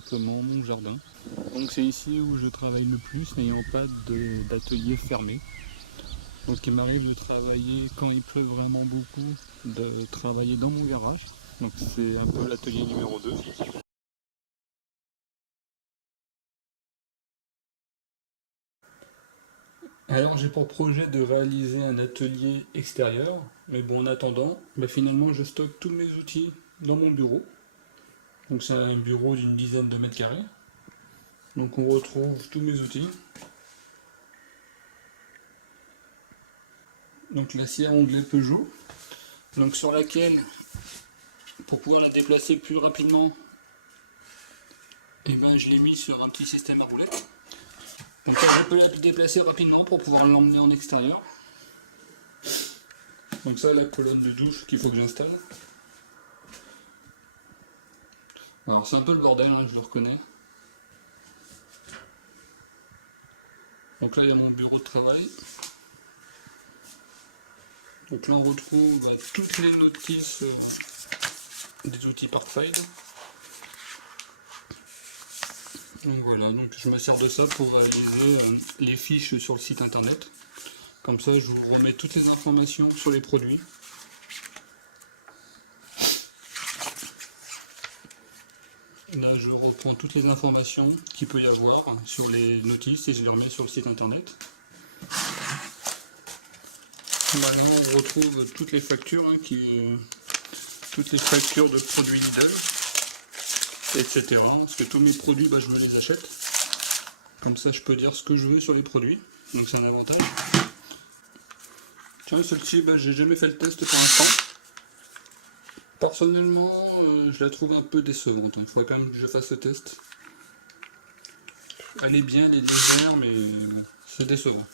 simplement mon jardin. Donc c'est ici où je travaille le plus, n'ayant pas d'atelier fermé. Donc il m'arrive de travailler quand il pleut vraiment beaucoup, de travailler dans mon garage. Donc c'est un peu l'atelier numéro 2. Alors j'ai pour projet de réaliser un atelier extérieur, mais bon en attendant, finalement je stocke tous mes outils dans mon bureau. Donc c'est un bureau d'une dizaine de mètres carrés. Donc on retrouve tous mes outils. Donc la scie à onglet Peugeot, donc sur laquelle, pour pouvoir la déplacer plus rapidement, je l'ai mis sur un petit système à roulettes. Donc là, je peux la déplacer rapidement pour pouvoir l'emmener en extérieur. Donc ça, la colonne de douche qu'il faut que j'installe. Alors c'est un peu le bordel, hein, je le reconnais. Donc là, il y a mon bureau de travail. Donc là, on retrouve toutes les notices des outils Parkside. Donc voilà, donc je me sers de ça pour réaliser les fiches sur le site internet. Comme ça, je vous remets toutes les informations sur les produits. Là, je reprends toutes les informations qu'il peut y avoir sur les notices et je les remets sur le site internet. Maintenant, on retrouve toutes les factures, toutes les factures de produits Lidl, etc. Parce que tous mes produits, je me les achète. Comme ça, je peux dire ce que je veux sur les produits. Donc, c'est un avantage. Tiens, celle-ci, j'ai jamais fait le test pour l'instant. Personnellement, je la trouve un peu décevante. Il faudrait quand même que je fasse le test. Elle est bien, elle est légère, mais c'est décevant.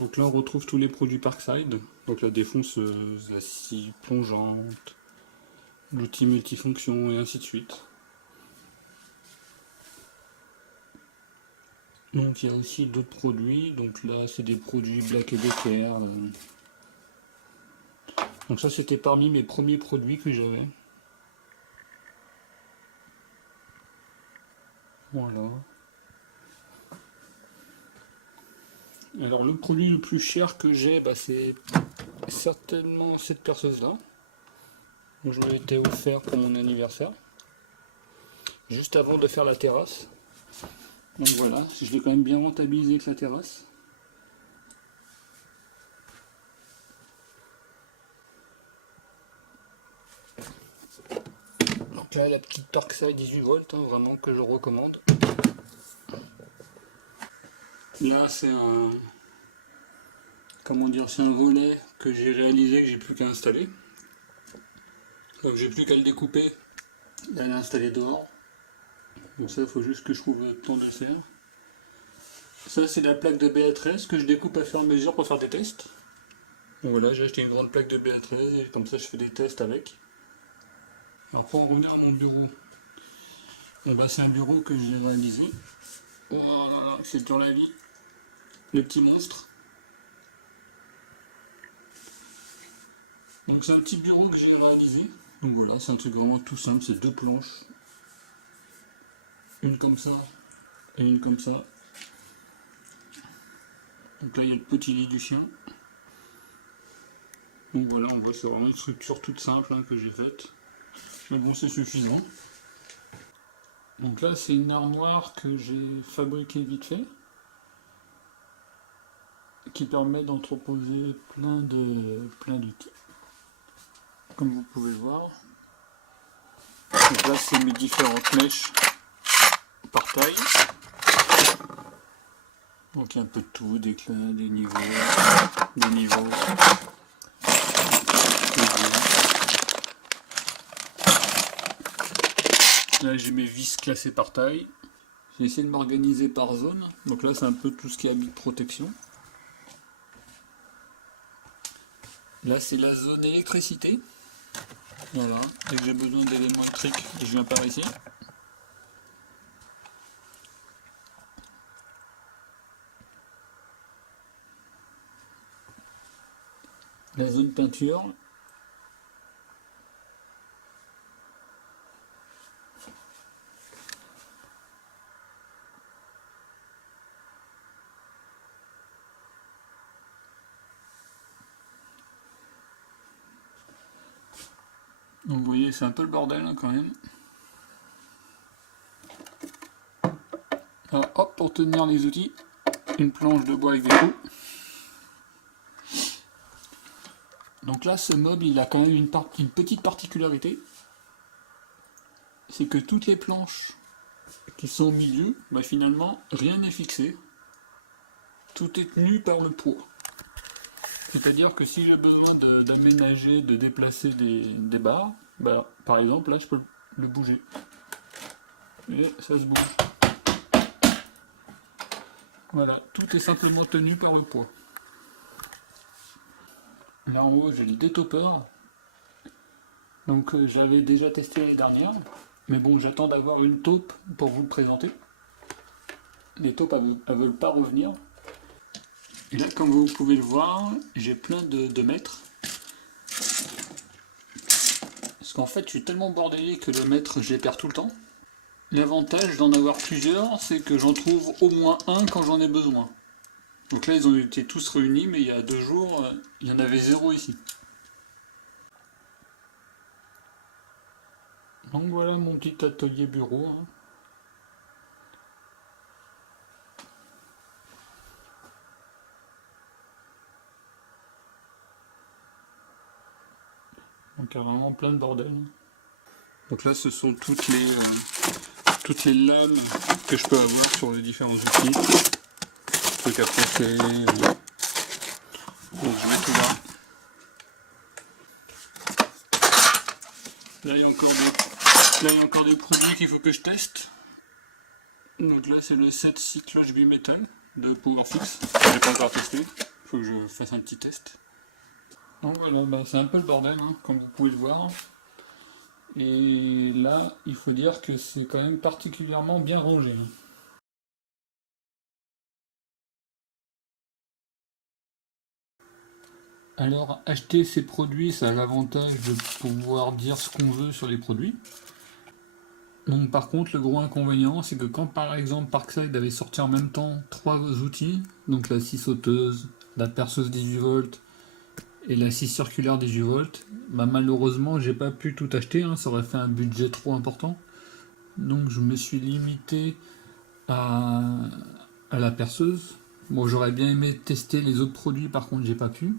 Donc là, on retrouve tous les produits Parkside. Donc la défonceuse, la scie plongeante, l'outil multifonction et ainsi de suite. Donc il y a aussi d'autres produits. Donc là, c'est des produits Black & Decker. Donc ça, c'était parmi mes premiers produits que j'avais. Voilà. Alors le produit le plus cher que j'ai, c'est certainement cette perceuse là. Je me l'ai été offert pour mon anniversaire. Juste avant de faire la terrasse. Donc voilà, je l'ai quand même bien rentabilisé avec la terrasse. Donc là, la petite Parkside 18 volts, vraiment que je recommande. Là, c'est un... Comment dire, c'est un volet que j'ai réalisé, que j'ai plus qu'à installer. Donc j'ai plus qu'à le découper et à l'installer dehors. Donc ça, il faut juste que je trouve le temps de le faire. Ça, c'est la plaque de BA13 que je découpe à faire à mesure pour faire des tests. Donc voilà, j'ai acheté une grande plaque de BA13 et comme ça, je fais des tests avec. Alors pour en revenir à mon bureau, c'est un bureau que j'ai réalisé. Oh là là, c'est dur la vie. Le petit monstre. Donc c'est un petit bureau que j'ai réalisé. Donc voilà, c'est un truc vraiment tout simple, c'est deux planches. Une comme ça et une comme ça. Donc là il y a le petit lit du chien. Donc voilà, on voit c'est vraiment une structure toute simple que j'ai faite. Mais bon, c'est suffisant. Donc là c'est une armoire que j'ai fabriquée vite fait. Qui permet d'entreposer plein d'outils. Comme vous pouvez voir. Donc là c'est mes différentes mèches par taille. Donc il y a un peu de tout, des niveaux, des niveaux. Là j'ai mes vis classées par taille. J'ai essayé de m'organiser par zone. Donc là c'est un peu tout ce qui est habit de protection. Là c'est la zone électricité. Voilà, dès que j'ai besoin d'éléments électriques, je viens par ici. La zone peinture. Donc vous voyez, c'est un peu le bordel hein, quand même. Alors, hop, pour tenir les outils, une planche de bois avec des trous. Donc là, ce meuble, il a quand même une petite particularité. C'est que toutes les planches qui sont au milieu, bah finalement, rien n'est fixé. Tout est tenu par le poids. C'est-à-dire que si j'ai besoin d'aménager, de déplacer des barres, bah, par exemple, là, je peux le bouger. Et ça se bouge. Voilà, tout est simplement tenu par le poids. Là en haut, j'ai le détoppeur. Donc j'avais déjà testé l'année dernière. Mais bon, j'attends d'avoir une taupe pour vous le présenter. Les taupes, elles veulent pas revenir. Et là, comme vous pouvez le voir, j'ai plein de mètres. Parce qu'en fait, je suis tellement bordélé que le mètre, je les perds tout le temps. L'avantage d'en avoir plusieurs, c'est que j'en trouve au moins un quand j'en ai besoin. Donc là, ils ont été tous réunis, mais il y a 2 jours, il y en avait 0 ici. Donc voilà mon petit atelier bureau. Hein. Donc il y a vraiment plein de bordel. Donc là, ce sont toutes les lames que je peux avoir sur les différents outils. Truc à presser. Donc je mets tout là. Là, il y a encore des produits qu'il faut que je teste. Donc là, c'est le set cycloche bimetal de Powerfix. Je l'ai pas encore testé. Il faut que je fasse un petit test. Donc voilà, bah, c'est un peu le bordel, hein, comme vous pouvez le voir. Et là, il faut dire que c'est quand même particulièrement bien rangé. Alors, acheter ces produits, ça a l'avantage de pouvoir dire ce qu'on veut sur les produits. Donc par contre, le gros inconvénient, c'est que quand par exemple Parkside avait sorti en même temps 3 outils, donc la scie sauteuse, la perceuse 18 volts et la scie circulaire 18 volts, bah malheureusement j'ai pas pu tout acheter, hein, ça aurait fait un budget trop important. Donc je me suis limité à la perceuse. Bon, j'aurais bien aimé tester les autres produits, par contre j'ai pas pu.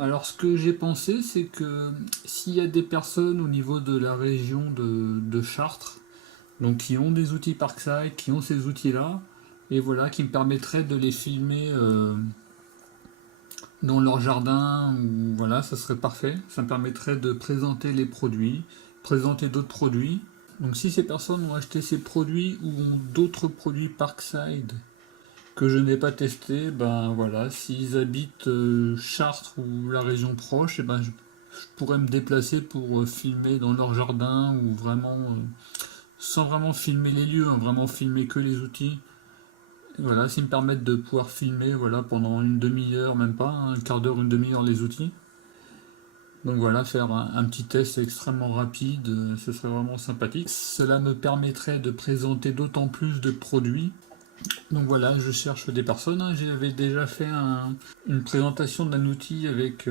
Alors ce que j'ai pensé, c'est que s'il y a des personnes au niveau de la région de Chartres, donc qui ont des outils Parkside, qui ont ces outils-là, et voilà, qui me permettraient de les filmer dans leur jardin, ou voilà, ça serait parfait. Ça me permettrait de présenter les produits, présenter d'autres produits. Donc si ces personnes ont acheté ces produits ou ont d'autres produits Parkside que je n'ai pas testé, ben voilà, s'ils habitent Chartres ou la région proche, et ben je pourrais me déplacer pour filmer dans leur jardin ou vraiment sans vraiment filmer les lieux, hein, vraiment filmer que les outils. Et voilà, s'ils me permettent de pouvoir filmer voilà, pendant une demi-heure, même pas, un quart d'heure, une demi-heure les outils. Donc voilà, faire un petit test extrêmement rapide, ce serait vraiment sympathique. Cela me permettrait de présenter d'autant plus de produits. Donc voilà, je cherche des personnes. Hein. J'avais déjà fait une présentation d'un outil avec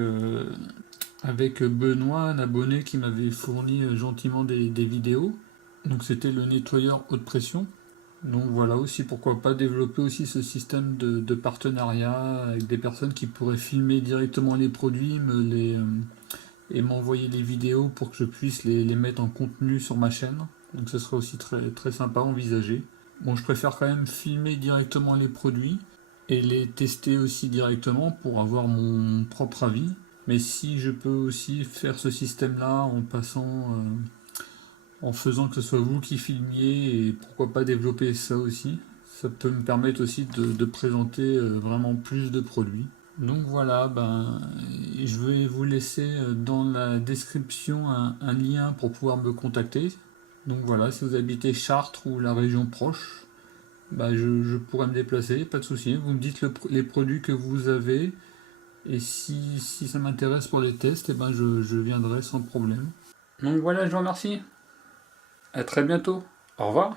Benoît, un abonné qui m'avait fourni gentiment des vidéos. Donc c'était le nettoyeur haute pression. Donc voilà aussi, pourquoi pas développer aussi ce système de partenariat avec des personnes qui pourraient filmer directement les produits et m'envoyer les vidéos pour que je puisse les mettre en contenu sur ma chaîne. Donc ce serait aussi très, très sympa à envisager. Bon, je préfère quand même filmer directement les produits et les tester aussi directement pour avoir mon propre avis. Mais si je peux aussi faire ce système-là en passant, en faisant que ce soit vous qui filmiez et pourquoi pas développer ça aussi, ça peut me permettre aussi de présenter vraiment plus de produits. Donc voilà, ben, je vais vous laisser dans la description un lien pour pouvoir me contacter. Donc voilà, si vous habitez Chartres ou la région proche, bah je pourrais me déplacer, pas de souci. Vous me dites les produits que vous avez et si ça m'intéresse pour les tests, et ben je viendrai sans problème. Donc voilà, je vous remercie. À très bientôt. Au revoir.